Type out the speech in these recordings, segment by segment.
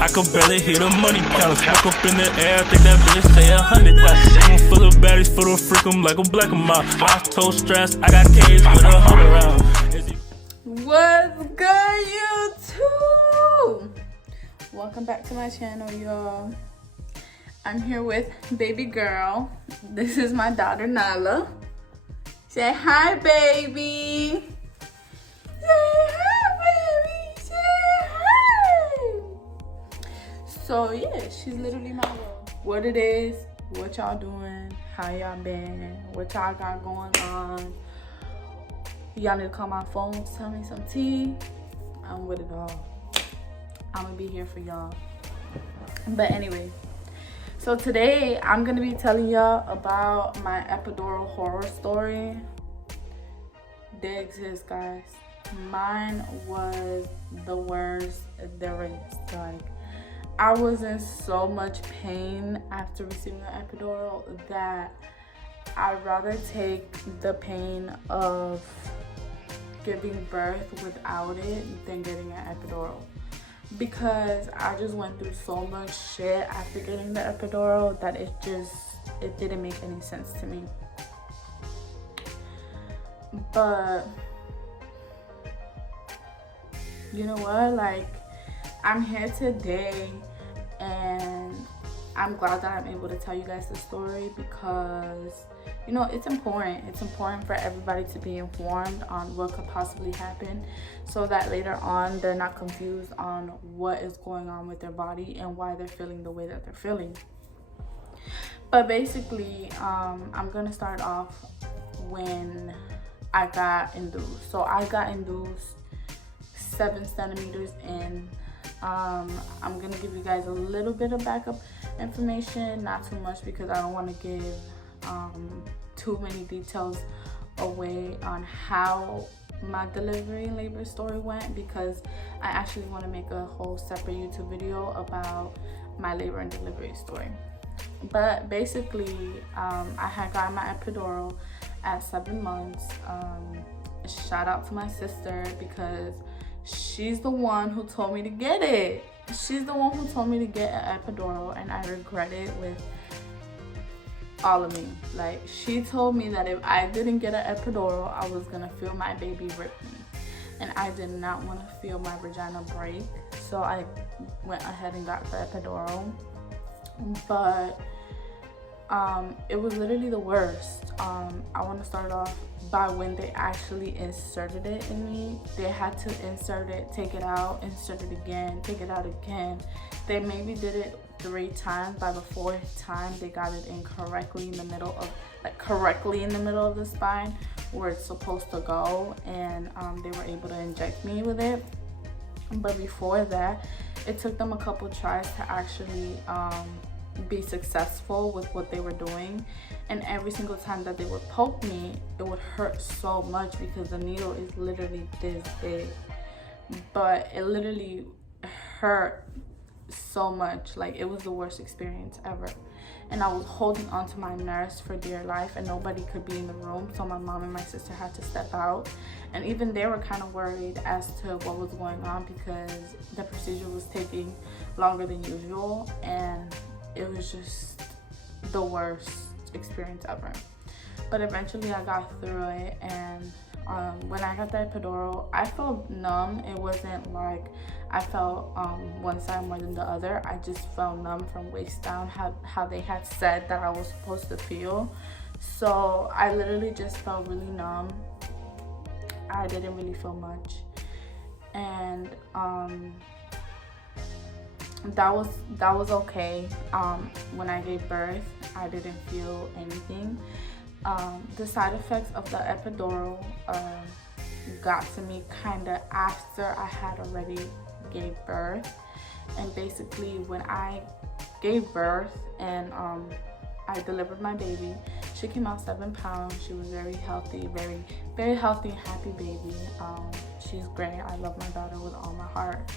I could barely hear the money count. Smoke up in the air, I think that bitch say 100,000. I'm full of baddies, full of freak 'em like a black 'em out. I told stress, I got cage with 100 rounds. What's good, YouTube? Welcome back to my channel, y'all. I'm here with baby girl. This is my daughter, Nala. Say hi, baby. Say hi, baby. Say hi. So, yeah, she's literally my world. What it is, what y'all doing, how y'all been, what y'all got going on. Y'all need to call my phone, tell me some tea. I'm with it all. I'm gonna be here for y'all. But anyway, so today I'm gonna be telling y'all about my epidural horror story. They exist, guys. Mine was the worst there is. Like, I was in so much pain after receiving an epidural that I'd rather take the pain of giving birth without it than getting an epidural, because I just went through so much shit after getting the epidural that it didn't make any sense to me. But you know what, like, I'm here today and I'm glad that I'm able to tell you guys the story, because you know, it's important. It's important for everybody to be informed on what could possibly happen, so that later on they're not confused on what is going on with their body and why they're feeling the way that they're feeling. But basically, I'm gonna start off when I got induced. So I got induced 7 centimeters in. I'm gonna give you guys a little bit of backup information, not too much, because I don't want to give too many details away on how my delivery and labor story went, because I actually want to make a whole separate YouTube video about my labor and delivery story. But basically, I had gotten my epidural at 7 months. Shout out to my sister, because she's the one who told me to get it. She's the one who told me to get an epidural, and I regret it with all of me. Like, she told me that if I didn't get an epidural, I was gonna feel my baby rip me, and I did not want to feel my vagina break. So I went ahead and got the epidural. But it was literally the worst. I want to start off by when they actually inserted it in me. They had to insert it, take it out, insert it again, take it out again. They maybe did it 3 times. By the 4th time, they got it in correctly in the middle of the spine where it's supposed to go, and they were able to inject me with it. But before that, it took them a couple tries to actually be successful with what they were doing, and every single time that they would poke me, it would hurt so much because the needle is literally this big. But it literally hurt so much. Like, it was the worst experience ever, and I was holding on to my nurse for dear life, and nobody could be in the room, so my mom and my sister had to step out, and even they were kind of worried as to what was going on, because the procedure was taking longer than usual, and it was just the worst experience ever. But eventually I got through it, and when I got the epidural, I felt numb. It wasn't like I felt one side more than the other. I just felt numb from waist down, how they had said that I was supposed to feel. So I literally just felt really numb. I didn't really feel much, and that was okay. When I gave birth, I didn't feel anything. The side effects of the epidural got to me kind of after I had already gave birth. And basically, when I gave birth and I delivered my baby, she came out 7 pounds. She was very healthy, very healthy and happy baby. She's great. I love my daughter with all my heart.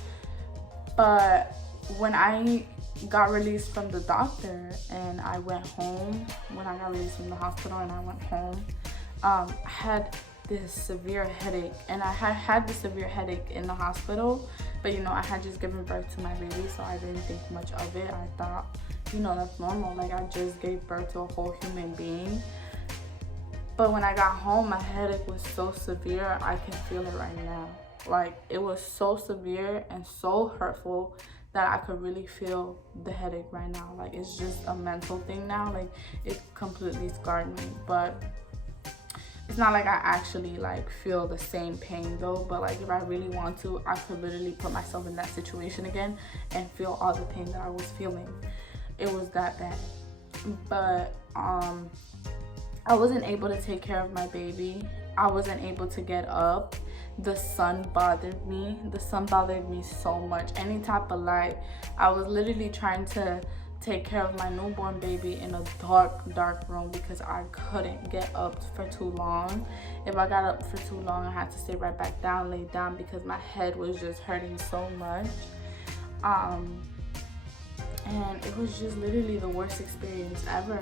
But when I got released from the doctor and I went home, when I got released from the hospital and I went home, I had this severe headache, and I had the severe headache in the hospital But you know, I had just given birth to my baby, so I didn't think much of it. I thought, you know, that's normal, like I just gave birth to a whole human being. But when I got home, my headache was so severe. I can feel it right now. Like, it was so severe and so hurtful that I could really feel the headache right now. Like, it's just a mental thing now. Like, it completely scarred me. But it's not like I actually like feel the same pain though. But like, if I really want to, I could literally put myself in that situation again and feel all the pain that I was feeling. It was that bad. But I wasn't able to take care of my baby. I wasn't able to get up. The sun bothered me. The sun bothered me so much. Any type of light. I was literally trying to take care of my newborn baby in a dark room because I couldn't get up for too long. If I got up for too long, I had to stay right back down, lay down, because my head was just hurting so much. And it was just literally the worst experience ever.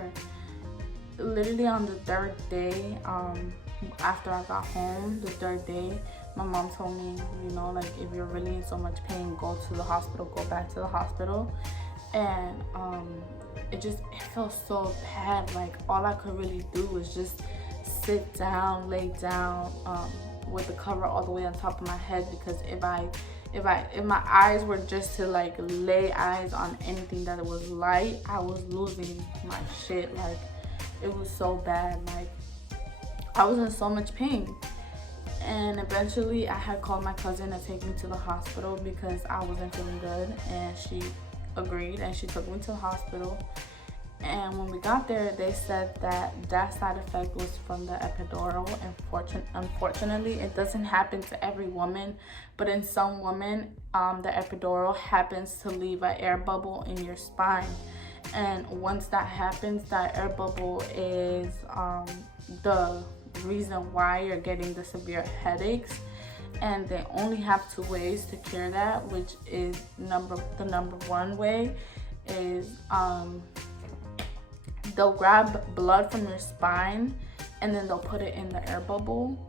Literally on the third day, after I got home, the third day, my mom told me, you know, like, if you're really in so much pain, go to the hospital, go back to the hospital. And it felt so bad. Like, all I could really do was just sit down, lay down, with the cover all the way on top of my head, because if my eyes were just to like lay eyes on anything that was light, I was losing my shit. Like, it was so bad. Like, I was in so much pain. And eventually I had called my cousin to take me to the hospital because I wasn't feeling good, and she agreed and she took me to the hospital. And when we got there, they said that side effect was from the epidural. Unfortunately, it doesn't happen to every woman, but in some women, the epidural happens to leave an air bubble in your spine. And once that happens, that air bubble is the reason why you're getting the severe headaches. And they only have 2 ways to cure that, which is the number one way is they'll grab blood from your spine and then they'll put it in the air bubble,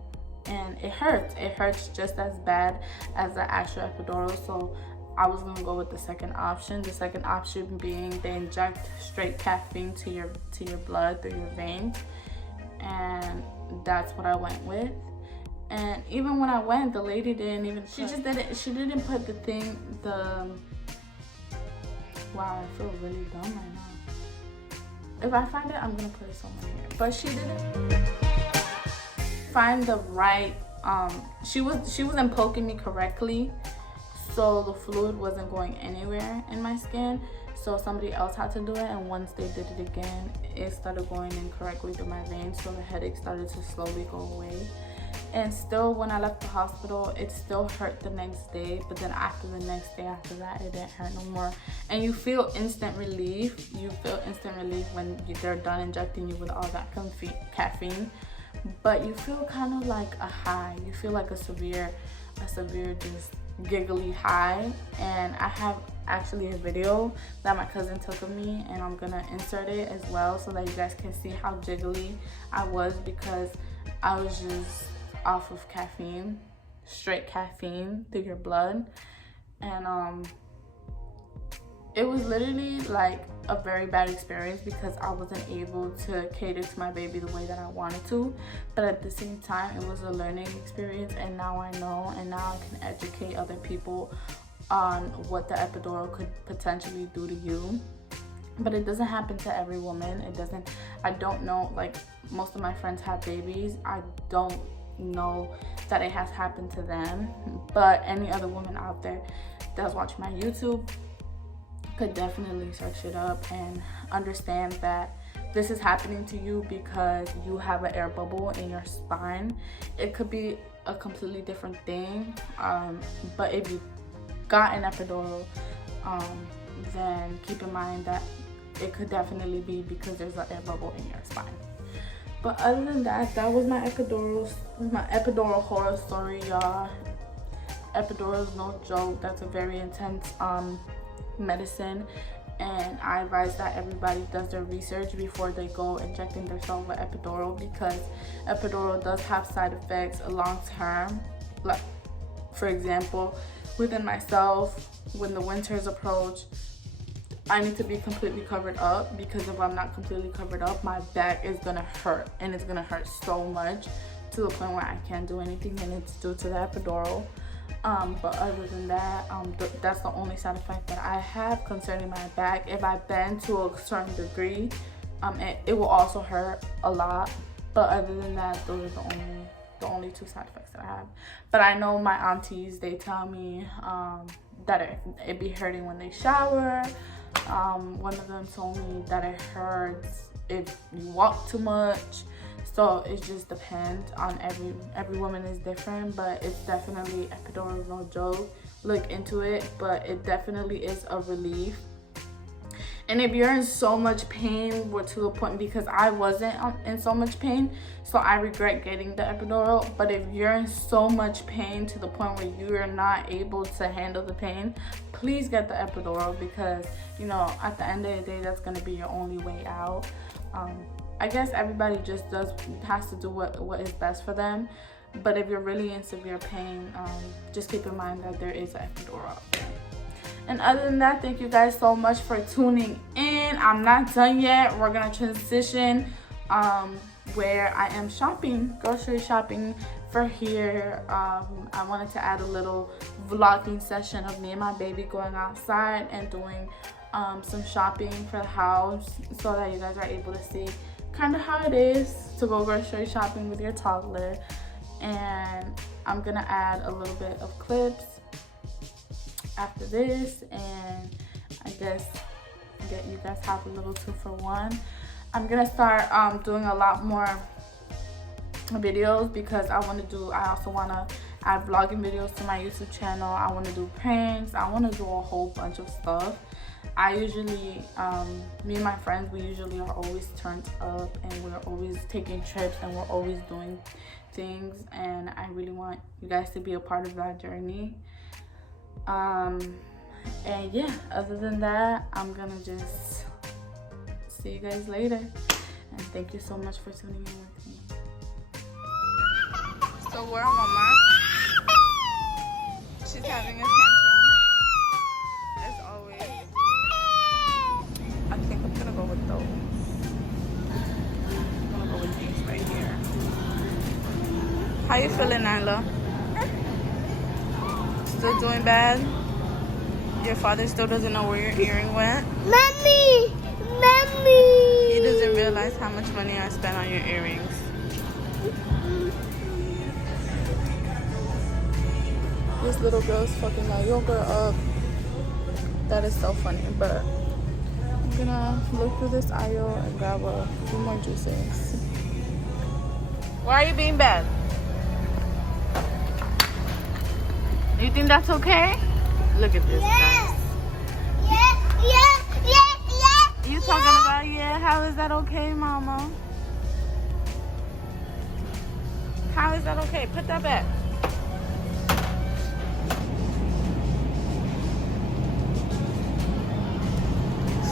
and it hurts just as bad as the actual epidural. So I was gonna go with the second option being they inject straight caffeine to your blood through your veins, and that's what I went with. And even when I went, the lady didn't even she didn't put wow, I feel really dumb right now. If I find it, I'm gonna put it somewhere here. But she didn't find the right she wasn't poking me correctly, so the fluid wasn't going anywhere in my skin. So somebody else had to do it, and once they did it again, it started going in correctly through my veins, so the headache started to slowly go away. And still, when I left the hospital, it still hurt the next day, but then after the next day after that, it didn't hurt no more. And you feel instant relief. When they're done injecting you with all that caffeine, but you feel kind of like a high. You feel like a severe just giggly high. And I have actually a video that my cousin took of me, and I'm gonna insert it as well so that you guys can see how jiggly I was, because I was just off of caffeine, straight caffeine through your blood. And it was literally like a very bad experience because I wasn't able to cater to my baby the way that I wanted to, but at the same time it was a learning experience, and now I know, and now I can educate other people on what the epidural could potentially do to you. But it doesn't happen to every woman. I don't know, like, most of my friends have babies. I don't know that it has happened to them, but any other woman out there that's watching my YouTube could definitely search it up and understand that this is happening to you because you have an air bubble in your spine. It could be a completely different thing, but if you got an epidural, then keep in mind that it could definitely be because there's an air bubble in your spine. But other than that, that was my epidural horror story, y'all. Epidural is no joke. That's a very intense medicine, and I advise that everybody does their research before they go injecting themselves with epidural, because epidural does have side effects long term. Like, for example, within myself, when the winters approach, I need to be completely covered up, because if I'm not completely covered up, my back is gonna hurt, and it's gonna hurt so much to the point where I can't do anything, and it's due to the epidural. But other than that, that's the only side effect that I have concerning my back. If I bend to a certain degree, it will also hurt a lot. But other than that, those are the only two side effects that I have. But I know my aunties, they tell me that it be hurting when they shower. One of them told me that it hurts if you walk too much. So it just depends on every woman is different, but it's definitely, epidural is no joke. Look into it, but it definitely is a relief. And if you're in so much pain, we're to the point, because I wasn't in so much pain, so I regret getting the epidural. But if you're in so much pain to the point where you are not able to handle the pain, please get the epidural, because, you know, at the end of the day, that's going to be your only way out. I guess everybody just has to do what is best for them. But if you're really in severe pain, just keep in mind that there is an epidural out there. And other than that, thank you guys so much for tuning in. I'm not done yet. We're gonna transition where I am shopping, grocery shopping for here. I wanted to add a little vlogging session of me and my baby going outside and doing some shopping for the house, so that you guys are able to see kind of how it is to go grocery shopping with your toddler. And I'm gonna add a little bit of clips after this, and I guess you guys have a little 2-for-1. I'm gonna start doing a lot more videos, because I also want to add vlogging videos to my YouTube channel. I want to do pranks. I want to do a whole bunch of stuff. I usually, me and my friends, we usually are always turned up, and we're always taking trips, and we're always doing things, and I really want you guys to be a part of that journey. And yeah, other than that, I'm gonna just see you guys later, and thank you so much for tuning in with me. So we're on Walmart. She's having a tantrum, as always. I think I'm gonna go with those. I'm gonna go with these right here. How you feeling, Nyla? Still doing bad? Your father still doesn't know where your earring went? Mommy! He doesn't realize how much money I spent on your earrings. This little girl's fucking my yogurt up. That is so funny, but I'm gonna look through this aisle and grab a few more juices. Why are you being bad? You think that's okay? Look at this, guys. Yeah. You talking about, yeah? How is that okay, Mama? How is that okay? Put that back.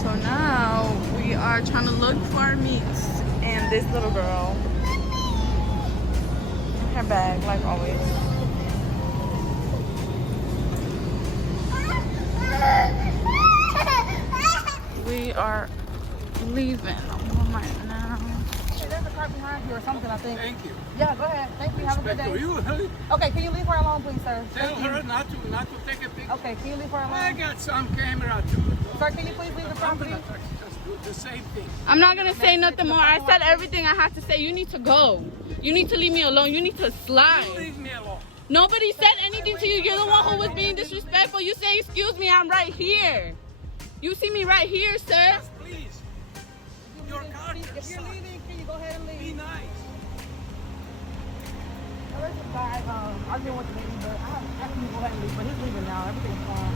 So now we are trying to look for our meats, and this little girl, her bag, like always. We are leaving Walmart now. Hey, there's a car behind you or something, I think. Thank you. Yeah, go ahead. Thank you. Have a good Respect day. to you, honey. Okay, can you leave her alone, please, sir? Tell her not to take a picture. Okay, can you leave her I alone? got some camera too. Sir, can you please leave the I'm property? gonna just do the same thing. I'm not gonna say nothing more. I said everything I have to say. You need to go. You need to leave me alone. You need to You slide. leave me alone. Nobody said anything to you. You're the one who was being disrespectful. You say, excuse me, I'm right here. You see me right here, sir. Yes, please. Your car. If you're leaving, can you go ahead and Be leave? nice. There's a guy arguing with the lady, but I can go ahead and leave, but he's leaving now. Everything's fine.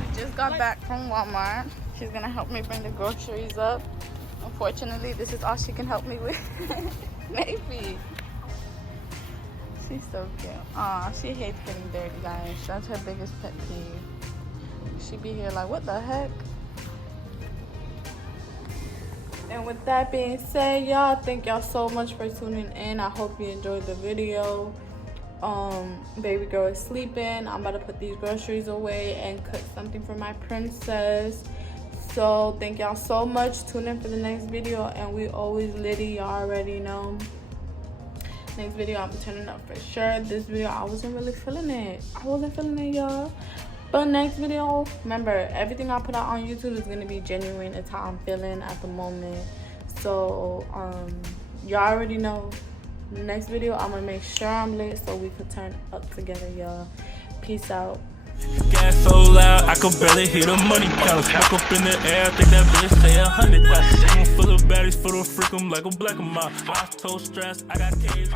We just got back from Walmart. She's gonna help me bring the groceries up. Unfortunately, this is all she can help me with. Maybe. She's so cute. Aw, she hates getting dirty, guys. That's her biggest pet peeve. She be here like, what the heck? And with that being said, y'all, thank y'all so much for tuning in. I hope you enjoyed the video. baby girl is sleeping. I'm about to put these groceries away and cook something for my princess. So thank y'all so much. Tune in for the next video, and we always litty, y'all already know. Next video I'm turning up for sure. This video I wasn't really feeling it. Y'all. But next video, remember, everything I put out on YouTube is gonna be genuine. It's how I'm feeling at the moment. So y'all already know. Next video I'm gonna make sure I'm lit so we could turn up together, y'all. Peace out. Gas so loud, I could barely hear the money count. Smoke up in the air, I think that bitch say 100,000. Full of baddies, full of freak 'em like a black 'em out. I told stress, I got kids.